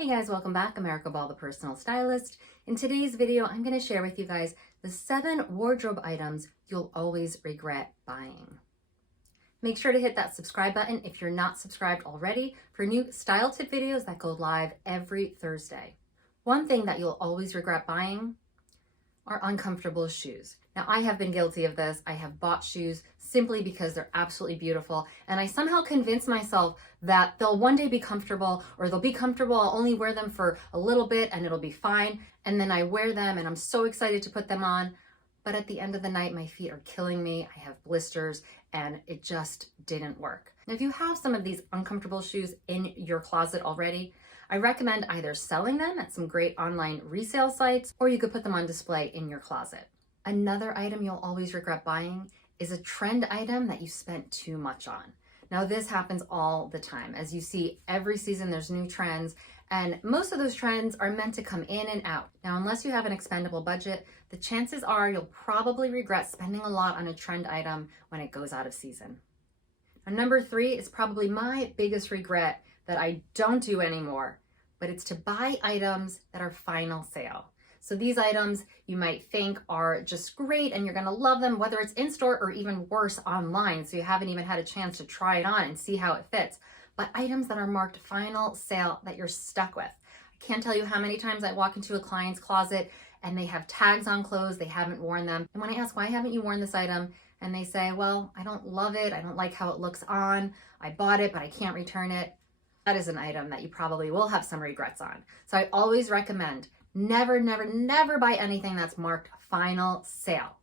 Hey guys, welcome back. America Ball, the personal stylist. In today's video, I'm going to share with you guys the 7 wardrobe items you'll always regret buying. Make sure to hit that subscribe button if you're not subscribed already for new style tip videos that go live every Thursday. One thing that you'll always regret buying are uncomfortable shoes. Now, I have been guilty of this. I have bought shoes simply because they're absolutely beautiful, and I somehow convince myself that they'll one day be comfortable, or they'll be comfortable, I'll only wear them for a little bit and it'll be fine, and then I wear them and I'm so excited to put them on, but at the end of the night, my feet are killing me, I have blisters, and it just didn't work. Now, if you have some of these uncomfortable shoes in your closet already, I recommend either selling them at some great online resale sites, or you could put them on display in your closet. Another item you'll always regret buying is a trend item that you spent too much on. Now, this happens all the time. As you see, every season there's new trends, and most of those trends are meant to come in and out. Now, unless you have an expendable budget, the chances are you'll probably regret spending a lot on a trend item when it goes out of season. Now, number 3 is probably my biggest regret that I don't do anymore, but it's to buy items that are final sale. So these items you might think are just great and you're gonna love them, whether it's in store or even worse, online, so you haven't even had a chance to try it on and see how it fits. But items that are marked final sale that you're stuck with. I can't tell you how many times I walk into a client's closet and they have tags on clothes, they haven't worn them. And when I ask, why haven't you worn this item? And they say, well, I don't love it, I don't like how it looks on, I bought it, but I can't return it. That is an item that you probably will have some regrets on. So I always recommend never, never, never buy anything that's marked final sale.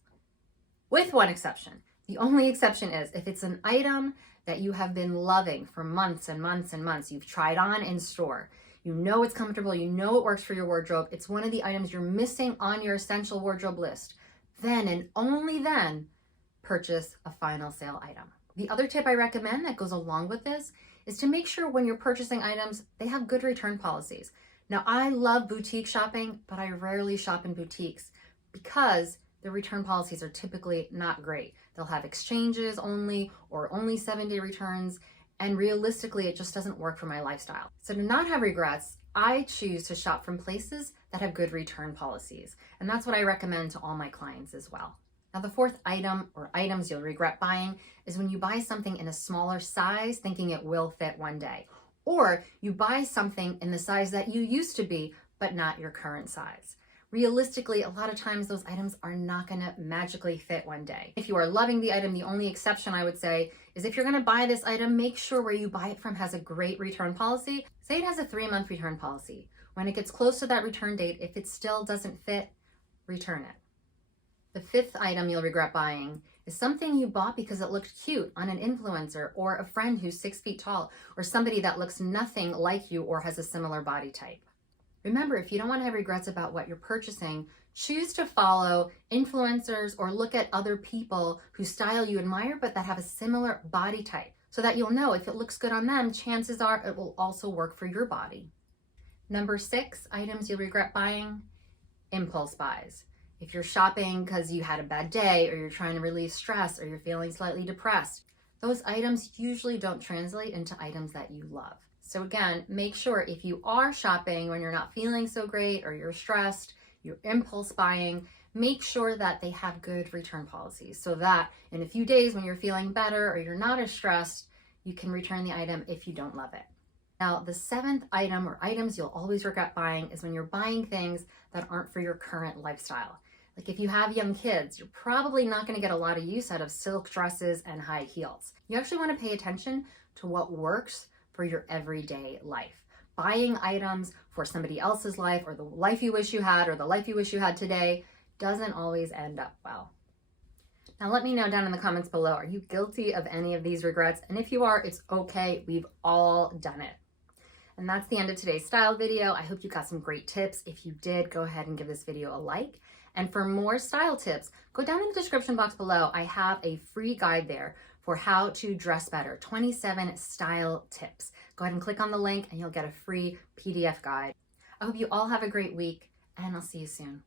With one exception. The only exception is if it's an item that you have been loving for months and months and months, you've tried on in store, you know it's comfortable, you know it works for your wardrobe, it's one of the items you're missing on your essential wardrobe list, then and only then purchase a final sale item. The other tip I recommend that goes along with this is to make sure when you're purchasing items, they have good return policies. Now, I love boutique shopping, but I rarely shop in boutiques because the return policies are typically not great. They'll have exchanges only or only 7-day returns, and realistically, it just doesn't work for my lifestyle. So to not have regrets, I choose to shop from places that have good return policies, and that's what I recommend to all my clients as well. Now, the 4th item or items you'll regret buying is when you buy something in a smaller size thinking it will fit one day, or you buy something in the size that you used to be, but not your current size. Realistically, a lot of times those items are not gonna magically fit one day. If you are loving the item, the only exception I would say is if you're gonna buy this item, make sure where you buy it from has a great return policy. Say it has a 3-month return policy. When it gets close to that return date, if it still doesn't fit, return it. The 5th item you'll regret buying is something you bought because it looked cute on an influencer or a friend who's 6 feet tall or somebody that looks nothing like you or has a similar body type. Remember, if you don't want to have regrets about what you're purchasing, choose to follow influencers or look at other people whose style you admire but that have a similar body type so that you'll know if it looks good on them, chances are it will also work for your body. Number 6 items you'll regret buying, impulse buys. If you're shopping because you had a bad day or you're trying to relieve stress or you're feeling slightly depressed, those items usually don't translate into items that you love. So again, make sure if you are shopping when you're not feeling so great or you're stressed, you're impulse buying, make sure that they have good return policies so that in a few days when you're feeling better or you're not as stressed, you can return the item if you don't love it. Now, the 7th item or items you'll always regret buying is when you're buying things that aren't for your current lifestyle. Like if you have young kids, you're probably not going to get a lot of use out of silk dresses and high heels. You actually want to pay attention to what works for your everyday life. Buying items for somebody else's life or the life you wish you had or the life you wish you had today doesn't always end up well. Now let me know down in the comments below, are you guilty of any of these regrets? And if you are, it's okay, we've all done it. And that's the end of today's style video. I hope you got some great tips. If you did, go ahead and give this video a like. And for more style tips, go down in the description box below. I have a free guide there for how to dress better, 27 style tips. Go ahead and click on the link and you'll get a free PDF guide. I hope you all have a great week and I'll see you soon.